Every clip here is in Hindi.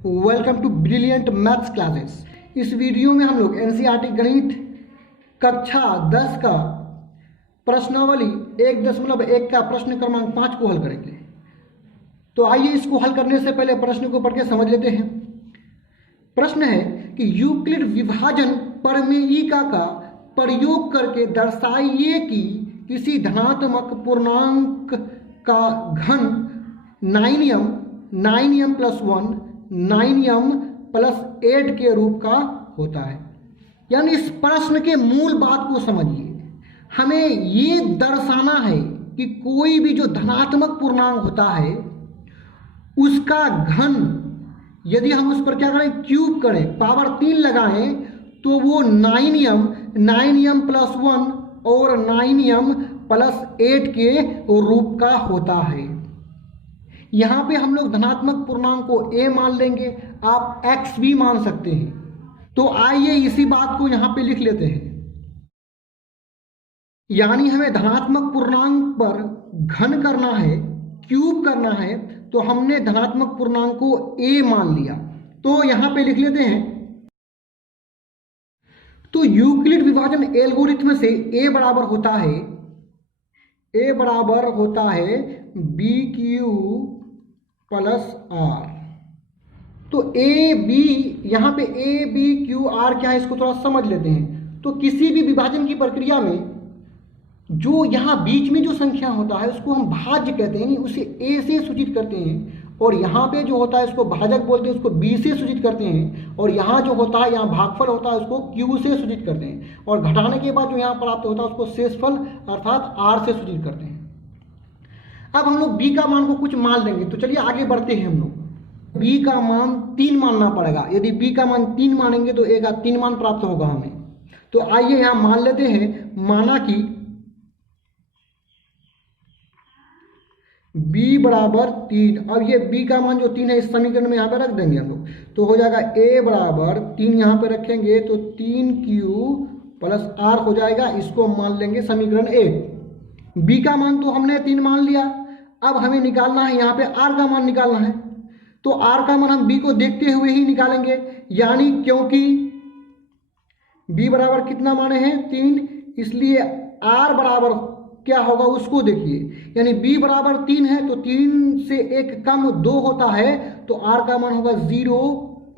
Welcome to brilliant maths classes. इस वीडियो में हम लोग एनसीईआरटी गणित कक्षा 10 का प्रश्नावली 1.1 का प्रश्न क्रमांक 5 को हल करेंगे। तो आइए इसको हल करने से पहले प्रश्न को पढ़ के समझ लेते हैं। प्रश्न है कि यूक्लिड विभाजन प्रमेयिका का प्रयोग करके दर्शाइए कि किसी धनात्मक पूर्णांक का घन 9m + 1 9m + 8 के रूप का होता है। यानी इस प्रश्न के मूल बात को समझिए। हमें ये दर्शाना है कि कोई भी जो धनात्मक पूर्णांक होता है उसका घन यदि हम उस पर क्या करें, क्यूब करें, पावर 3 लगाएं तो वो 9m + 1 और 9m + 8 के रूप का होता है। यहाँ पे हम लोग धनात्मक पूर्णांक को a मान लेंगे, आप x भी मान सकते हैं। तो आइए इसी बात को यहाँ पे लिख लेते हैं। यानी हमें धनात्मक पूर्णांक पर घन करना है, क्यूब करना है, तो हमने धनात्मक पूर्णांक को a मान लिया। तो यहाँ पे लिख लेते हैं। तो यूक्लिड विभाजन एल्गोरिथ्म से a बराबर होता है BQ + R। तो ए बी, यहाँ पे ABQR क्या है इसको थोड़ा समझ लेते हैं। तो किसी भी विभाजन की प्रक्रिया में जो यहाँ बीच में जो संख्या होता है उसको हम भाज्य कहते हैं, उसे A से सूचित करते हैं। और यहाँ पे जो होता है उसको भाजक बोलते हैं, उसको B से सूचित करते हैं। और यहाँ जो होता है, यहाँ भागफल होता है, उसको Q से सूचित करते हैं। और घटाने के बाद जो यहाँ प्राप्त होता है उसको शेषफल अर्थात R से सूचित करते हैं। अब हम लोग B का मान को कुछ मान लेंगे। तो चलिए आगे बढ़ते हैं। हम लोग B का मान 3 मानना पड़ेगा। यदि B का मान 3 मानेंगे तो A का 3 मान प्राप्त होगा हमें। तो आइए यहाँ मान लेते हैं, माना कि B बराबर 3। अब ये B का मान जो 3 है इस समीकरण में यहाँ पे रख देंगे हम लोग। तो हो जाएगा A बराबर 3, यहाँ पे रखेंगे तो 3Q + R हो जाएगा। इसको मान लेंगे समीकरण 1। B का मान तो हमने 3 मान लिया। अब हमें निकालना है यहाँ पे R का मान निकालना है। तो R का मान हम B को देखते हुए ही निकालेंगे। यानी क्योंकि B बराबर कितना माने हैं 3, इसलिए R बराबर क्या होगा उसको देखिए। यानी B बराबर 3 है तो 3 से 1 कम 2 होता है, तो R का मान होगा 0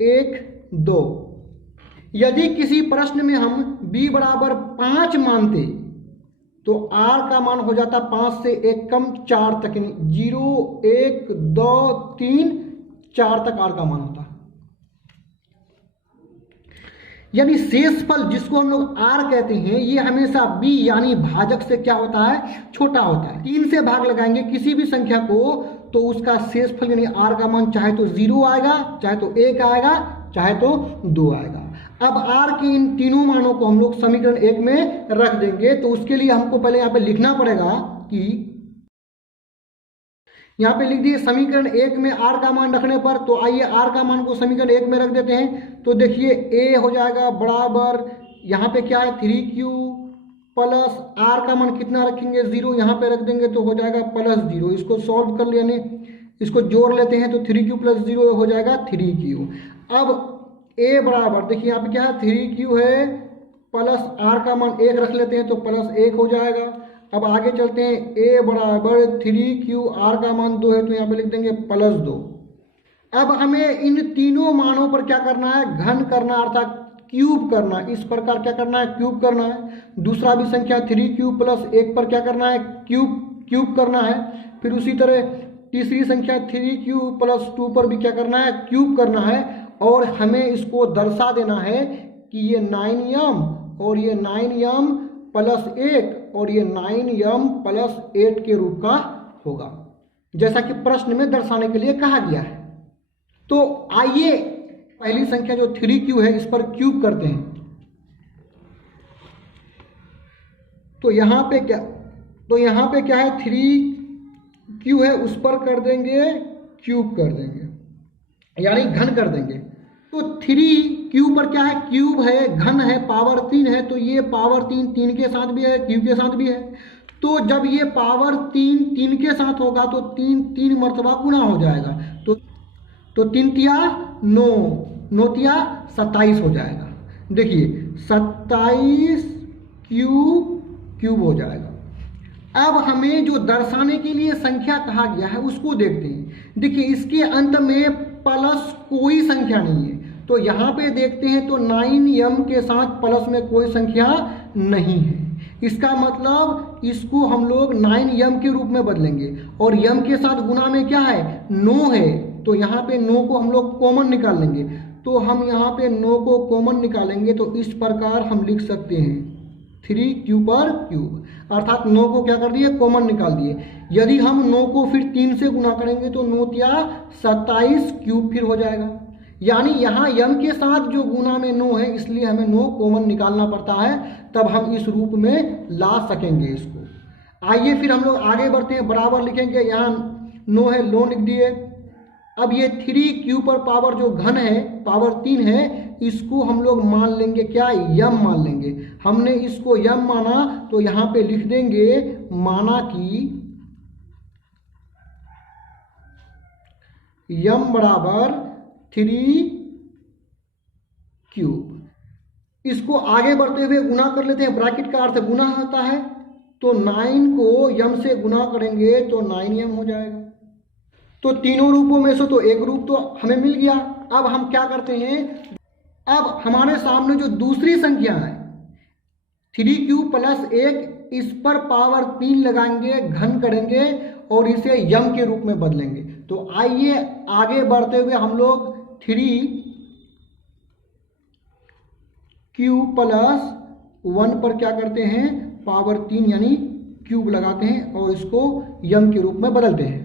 1 2। यदि किसी प्रश्न में हम B बराबर 5 मानते तो R का मान हो जाता 5 से 1 कम 4 तक, 0 1 2 3 4 तक R का मान होता है। यानी शेषफल जिसको हम लोग R कहते हैं, ये हमेशा B यानी भाजक से क्या होता है, छोटा होता है। 3 से भाग लगाएंगे किसी भी संख्या को तो उसका शेषफल यानी R का मान चाहे तो 0 आएगा, चाहे तो 1 आएगा, चाहे तो 2 आएगा। अब R के इन तीनों मानों को हम लोग समीकरण 1 में रख देंगे। तो उसके लिए हमको पहले यहाँ पे लिखना पड़ेगा कि यहाँ पे लिख दिए समीकरण 1 में R का मान रखने पर। तो आइए R का मान को समीकरण 1 में रख देते हैं। तो देखिए A हो जाएगा बराबर, यहाँ पे क्या है 3Q + R का मान कितना रखेंगे 0, यहाँ पे रख देंगे तो हो जाएगा +0। इसको सॉल्व कर लेने, इसको जोड़ लेते हैं तो 3Q + 0 हो जाएगा 3Q। अब A बराबर देखिए यहाँ पे क्या है 3Q है प्लस R का मान 1 रख लेते हैं तो +1 हो जाएगा। अब आगे चलते हैं, A बराबर 3Q, R का मान 2 है तो यहाँ पे लिख देंगे +2। अब हमें इन तीनों मानों पर क्या करना है, घन करना अर्थात क्यूब करना। इस प्रकार क्या करना है, क्यूब करना है। दूसरा भी संख्या 3Q + 1 पर क्या करना है, क्यूब करना है। फिर उसी तरह तीसरी संख्या 3Q + 2 पर भी क्या करना है, क्यूब करना है। और हमें इसको दर्शा देना है कि ये 9m और ये 9m + 1 और ये 9m + 8 के रूप का होगा, जैसा कि प्रश्न में दर्शाने के लिए कहा गया है। तो आइए पहली संख्या जो 3Q है इस पर क्यूब करते हैं। तो यहाँ पे क्या है 3Q है, उस पर कर देंगे क्यूब कर देंगे, यानी घन कर देंगे। तो 3Q पर क्या है, क्यूब है, घन है, पावर 3 है। तो ये पावर 3 के साथ भी है, क्यूब के साथ भी है। तो जब ये पावर 3 के साथ होगा तो 3 मर्तबा गुना हो जाएगा। तो 3 तिया 9, 9 तिया 27 हो जाएगा। देखिए 27 क्यूब हो जाएगा। अब हमें जो दर्शाने के लिए संख्या कहा गया है उसको देखते हैं। देखिए इसके अंत में प्लस कोई संख्या नहीं है, तो यहाँ पे देखते हैं तो 9m के साथ प्लस में कोई संख्या नहीं है। इसका मतलब इसको हम लोग 9m के रूप में बदलेंगे और m के साथ गुना में क्या है 9 है, तो यहाँ पे 9 को हम लोग कॉमन निकाल लेंगे। तो हम यहाँ पे 9 को कॉमन निकालेंगे तो इस प्रकार हम लिख सकते हैं 3 पर क्यूब, अर्थात 9 को क्या कर दिए कॉमन निकाल दिए। यदि हम 9 को फिर 3 से गुना करेंगे तो 9 तिया 27 क्यूब फिर हो जाएगा। यानी यहाँ m के साथ जो गुना में 9 है इसलिए हमें 9 कॉमन निकालना पड़ता है, तब हम इस रूप में ला सकेंगे इसको। आइए फिर हम लोग आगे बढ़ते हैं, बराबर लिखेंगे। यहाँ 9 है, लो लिख दिए। अब ये 3 पर पावर जो घन है पावर 3 है, इसको हम लोग मान लेंगे क्या m मान लेंगे। हमने इसको m माना तो यहाँ पे लिख देंगे माना कि m बराबर 3 क्यूब। इसको आगे बढ़ते हुए गुना कर लेते हैं, ब्रैकेट का अर्थ गुना होता है, तो 9 को m से गुना करेंगे तो 9m हो जाएगा। तो तीनों रूपों में से तो एक रूप तो हमें मिल गया। अब हम क्या करते हैं, अब हमारे सामने जो दूसरी संख्या है 3 क्यूब प्लस 1, इस पर पावर 3 लगाएंगे, घन करेंगे और इसे m के रूप में बदलेंगे। तो आइए आगे बढ़ते हुए हम लोग 3 क्यूब प्लस 1 पर क्या करते हैं पावर 3 यानी क्यूब लगाते हैं और इसको m के रूप में बदलते हैं।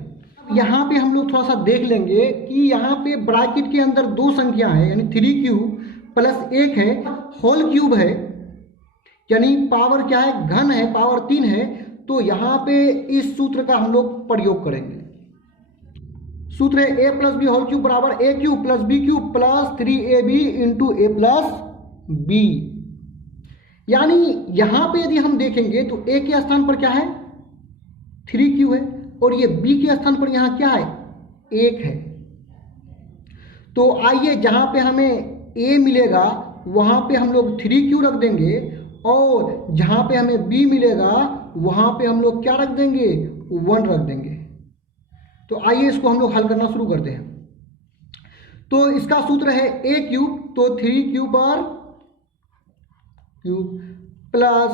यहाँ पे हम लोग थोड़ा सा देख लेंगे कि यहाँ पे ब्रैकेट के अंदर दो संख्या है, यानी 3 क्यूब प्लस 1 है, होल क्यूब है, यानी पावर क्या है घन है, पावर 3 है। तो यहाँ पे इस सूत्र का हम लोग प्रयोग करेंगे। सूत्र है a plus b whole cube बराबर a cube plus b cube plus 3ab into a plus b। यानी यहाँ पे यदि हम देखेंगे तो a के स्थान पर क्या है 3 क्यूब है और ये b के स्थान पर यहाँ क्या है 1 है। तो आइए जहाँ पे हमें a मिलेगा वहाँ पे हम लोग 3 क्यूब रख देंगे और जहाँ पे हमें b मिलेगा वहाँ पे हम लोग क्या रख देंगे 1 रख देंगे। तो आइए इसको हम लोग हल करना शुरू करते हैं। तो इसका सूत्र है a क्यूब, तो 3 क्यूब पर क्यूब प्लस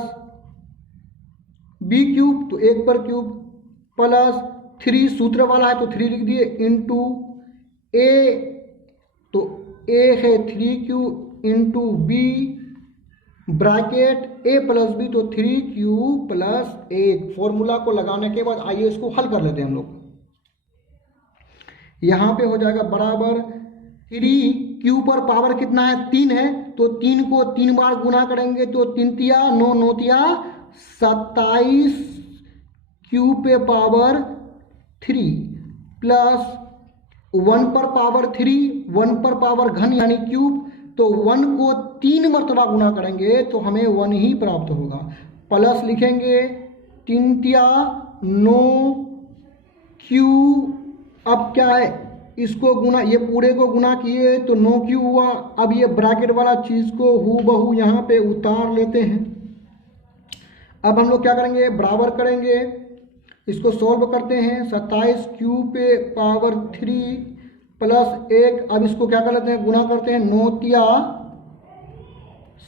b क्यूब तो 1 पर क्यूब प्लस 3 सूत्र वाला है तो 3 लिख दिए इंटू a, तो a है 3 cube into b bracket a plus b तो 3 क्यूब प्लस 1। फॉर्मूला को लगाने के बाद आइए इसको हल कर लेते हैं हम लोग। यहाँ पे हो जाएगा बराबर 3 क्यूब पर पावर कितना है 3 है, तो 3 को 3 बार गुना करेंगे तो 3 तिया 9, 9 तिया 27 क्यूब पे पावर 3 प्लस 1 पर पावर 3, 1 पर पावर घन यानी क्यूब, तो 1 को 3 मरतबा गुना करेंगे तो हमें 1 ही प्राप्त होगा। प्लस लिखेंगे 3 तिया 9 क्यूब। अब क्या है इसको गुना, ये पूरे को गुना किए तो 9 क्यूब हुआ। अब ये ब्रैकेट वाला चीज़ को हूबहू यहाँ पे उतार लेते हैं। अब हम लोग क्या करेंगे बराबर करेंगे, इसको सॉल्व करते हैं। 27 क्यूब पे पावर 3 प्लस 1, अब इसको क्या कर लेते हैं गुना करते हैं 9 तिया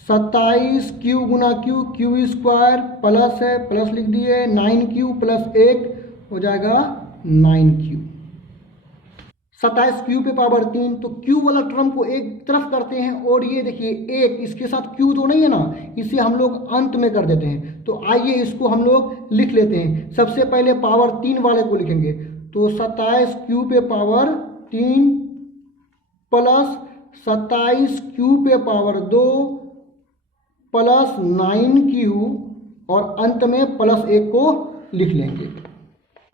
27 क्यूब गुना क्यूब, क्यूब स्क्वायर प्लस है प्लस लिख दिए 9 क्यूब प्लस 1 हो जाएगा 9 क्यूब। 27 क्यूब पे पावर 3, तो क्यूब वाला टर्म को एक तरफ करते हैं और ये देखिए 1 इसके साथ क्यू तो नहीं है ना, इसे हम लोग अंत में कर देते हैं। तो आइए इसको हम लोग लिख लेते हैं। सबसे पहले पावर 3 वाले को लिखेंगे, तो 27 क्यूब पे पावर 3 प्लस 27 क्यूब पे पावर 2 प्लस 9 क्यूब और अंत में प्लस 1 को लिख लेंगे।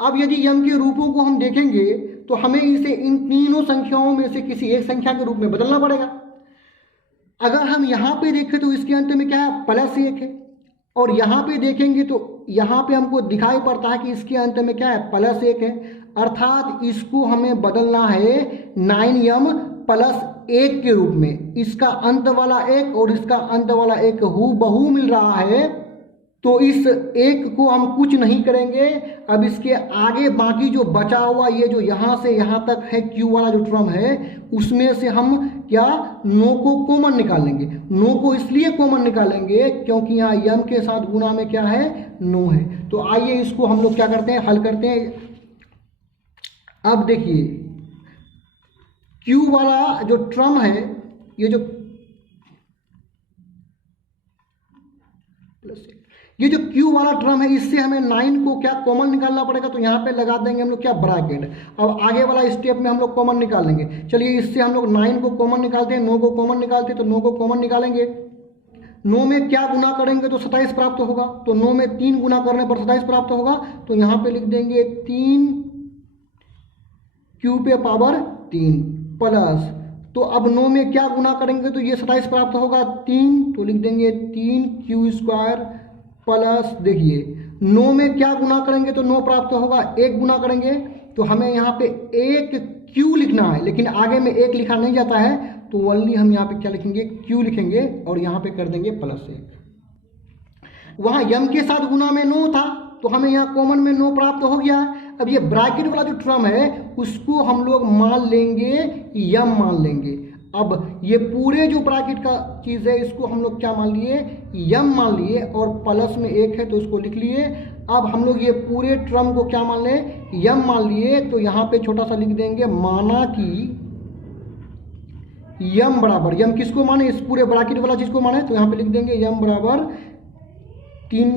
अब यदि m के रूपों को हम देखेंगे तो हमें इसे इन तीनों संख्याओं में से किसी एक संख्या के रूप में बदलना पड़ेगा। अगर हम यहाँ पे देखें तो इसके अंत में क्या है प्लस 1 है, और यहाँ पे देखेंगे तो यहाँ पे हमको दिखाई पड़ता है कि इसके अंत में क्या है प्लस 1 है। अर्थात इसको हमें बदलना है 9m प्लस 1 के रूप में। इसका अंत वाला 1 और इसका अंत वाला 1 हूबहू मिल रहा है, तो इस 1 को हम कुछ नहीं करेंगे। अब इसके आगे बाकी जो बचा हुआ ये जो यहाँ से यहाँ तक है Q वाला जो टर्म है, उसमें से हम क्या नो को कॉमन निकाल लेंगे। नो को इसलिए कॉमन निकालेंगे क्योंकि यहाँ m के साथ गुना में क्या है, नो है। तो आइए इसको हम लोग क्या करते हैं, हल करते हैं। अब देखिए Q वाला जो टर्म है, ये जो Q वाला टर्म है, इससे हमें 9 को क्या कॉमन निकालना पड़ेगा। तो यहाँ पे लगा देंगे हम लोग क्या, ब्रैकेट। अब आगे वाला स्टेप में हम लोग कॉमन निकाल लेंगे। चलिए इससे हम लोग 9 को कॉमन निकालते हैं, 9 को कॉमन निकालते हैं। तो 9 को कॉमन निकालेंगे, 9 में क्या गुना करेंगे तो 27 प्राप्त होगा। तो 9 में 3 गुना करने पर 27 प्राप्त होगा। तो यहाँ पे लिख देंगे 3 Q पे पावर 3 प्लस, तो अब 9 में क्या गुना करेंगे तो ये 27 प्राप्त होगा 3, तो लिख देंगे 3 Q स्क्वायर प्लस, देखिए 9 में क्या गुना करेंगे तो 9 प्राप्त होगा, 1 गुना करेंगे तो हमें यहाँ पे 1 Q लिखना है, लेकिन आगे में 1 लिखा नहीं जाता है, तो ओनली हम यहाँ पे क्या लिखेंगे, Q लिखेंगे और यहाँ पे कर देंगे प्लस 1। वहाँ m के साथ गुना में 9 था, तो हमें यहाँ कॉमन में 9 प्राप्त हो गया। अब ये ब्रैकेट वाला जो टर्म है उसको हम लोग मान लेंगे m मान लेंगे। अब ये पूरे जो ब्रैकेट का चीज़ है इसको हम लोग क्या मान लिए, m मान लिए, और प्लस में 1 है तो इसको लिख लिए। अब हम लोग ये पूरे टर्म को क्या मान लें, m मान लिए। तो यहाँ पे छोटा सा लिख देंगे, माना कि m बराबर, m किसको माने, इस पूरे ब्रैकेट वाला चीज़ को माने। तो यहाँ पे लिख देंगे m बराबर 3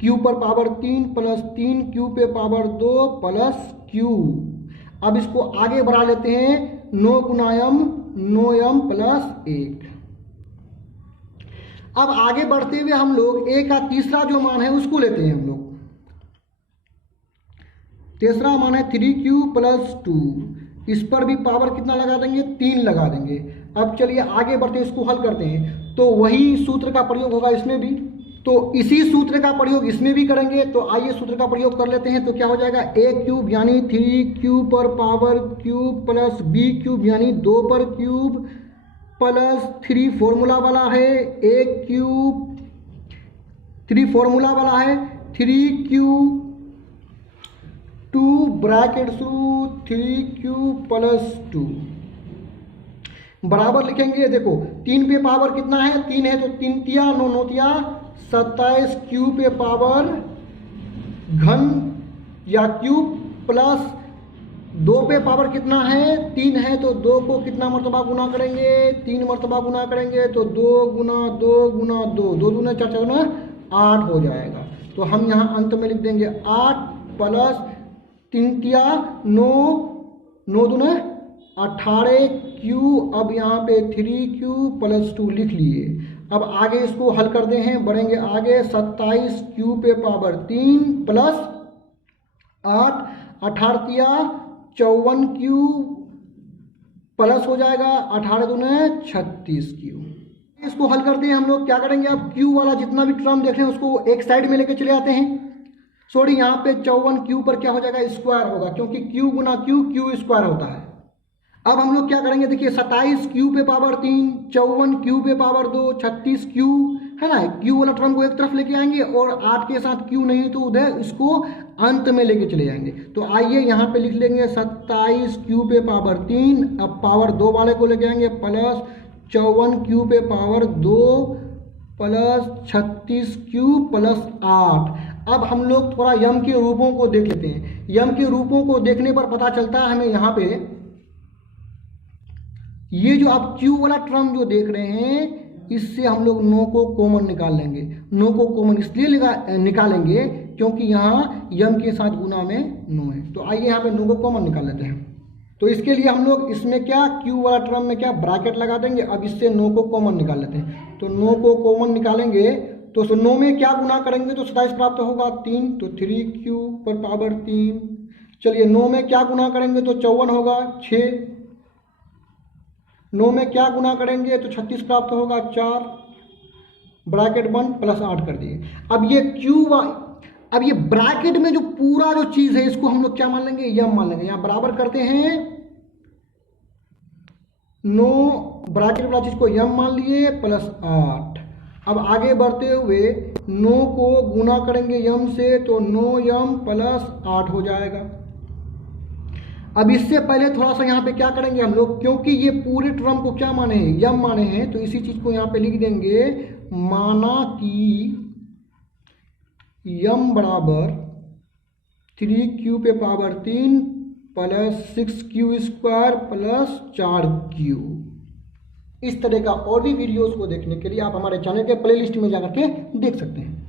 Q पर पावर 3 प्लस 3 Q पे पावर 2 प्लस Q। अब इसको आगे बढ़ा लेते हैं, 9 गुना m, 9m प्लस 1। अब आगे बढ़ते हुए हम लोग a का तीसरा जो मान है उसको लेते हैं हम लोग। तीसरा मान है 3Q प्लस 2, इस पर भी पावर कितना लगा देंगे, 3 लगा देंगे। अब चलिए आगे बढ़ते इसको हल करते हैं। तो वही सूत्र का प्रयोग होगा इसमें भी, तो इसी सूत्र का प्रयोग इसमें भी करेंगे। तो आइए सूत्र का प्रयोग कर लेते हैं। तो क्या हो जाएगा, a क्यूब यानी 3Q पर power cube plus b cube यानी 2 पर क्यूब प्लस 3 फॉर्मूला वाला है, a क्यूब 3 फॉर्मूला वाला है, 3Q 2 ब्रैकेट शुरू 3Q प्लस 2 बराबर लिखेंगे। देखो 3 पे पावर कितना है, 3 है, तो 3 तिया 9 9 तिया 27 Q पे पावर घन या क्यूब प्लस 2 पे पावर कितना है, 3 है, तो 2 को कितना मरतबा गुना करेंगे, 3 मरतबा गुना करेंगे। तो 2 गुना 2 गुना 2, 2 दूना 4 4 गुना 8 हो जाएगा। तो हम यहाँ अंत में लिख देंगे 8 प्लस 3 तिया 9 9 दूना 18 Q। अब यहाँ पे 3Q प्लस 2 लिख लिए। अब आगे इसको हल करते हैं, बढ़ेंगे आगे। 27 Q पे पावर 3 प्लस 8 18 तिया 54 Q प्लस हो जाएगा 18 दूने 36 Q। इसको हल करते हैं हम लोग, क्या करेंगे, अब Q वाला जितना भी टर्म देख रहे हैं उसको एक साइड में लेके चले आते हैं। सॉरी, यहाँ पे 54 Q पर क्या हो जाएगा, स्क्वायर होगा, क्योंकि Q गुना Q स्क्वायर होता है। अब हम लोग क्या करेंगे, देखिए 27 Q पे पावर 3, 54 Q पे पावर 2, 36 Q है ना। Q वाला टर्म को एक तरफ लेके आएंगे और 8 के साथ Q नहीं तो उधर इसको अंत में लेके चले जाएंगे। तो आइए यहाँ पे लिख लेंगे 27 Q पे पावर 3, अब पावर 2 वाले को लेके आएंगे प्लस 54 Q पे पावर 2 प्लस 36 Q प्लस 8। अब हम लोग थोड़ा यम के रूपों को देख लेते हैं। यम के रूपों को देखने पर पता चलता है हमें यहाँ पे, ये जो आप Q वाला टर्म जो देख रहे हैं इससे हम लोग 9 को कॉमन निकाल लेंगे। 9 को कॉमन इसलिए निकालेंगे क्योंकि यहाँ यम के साथ गुना में 9 है। तो आइए यहाँ पे 9 को कॉमन निकाल लेते हैं। तो इसके लिए हम लोग इसमें क्या, Q वाला टर्म में क्या ब्रैकेट लगा देंगे। अब इससे 9 को कॉमन निकाल लेते हैं। तो 9 को कॉमन निकालेंगे तो 9 में क्या गुना करेंगे तो 27 प्राप्त होगा 3, तो 3Q पर पावर 3। चलिए 9 में क्या गुना करेंगे तो 54 होगा 6, 9 में क्या गुना करेंगे तो 36 प्राप्त होगा 4, ब्रैकेट 1 प्लस 8 कर दिए। अब ये अब ये ब्रैकेट में जो पूरा जो चीज है इसको हम लोग क्या मान लेंगे, यम मान लेंगे। यहां बराबर करते हैं 9, ब्रैकेट वाला चीज को यम मान लिए प्लस 8। अब आगे बढ़ते हुए 9 को गुना करेंगे यम से तो 9 यम प्लस 8 हो जाएगा। अब इससे पहले थोड़ा सा यहाँ पे क्या करेंगे हम लोग, क्योंकि ये पूरे टर्म को क्या माने हैं, यम माने हैं, तो इसी चीज को यहाँ पे लिख देंगे, माना कि यम बराबर 3q पे power 3 plus 6q square plus 4q। इस तरह का और भी वीडियोस को देखने के लिए आप हमारे चैनल के प्लेलिस्ट में जाकर के देख सकते हैं।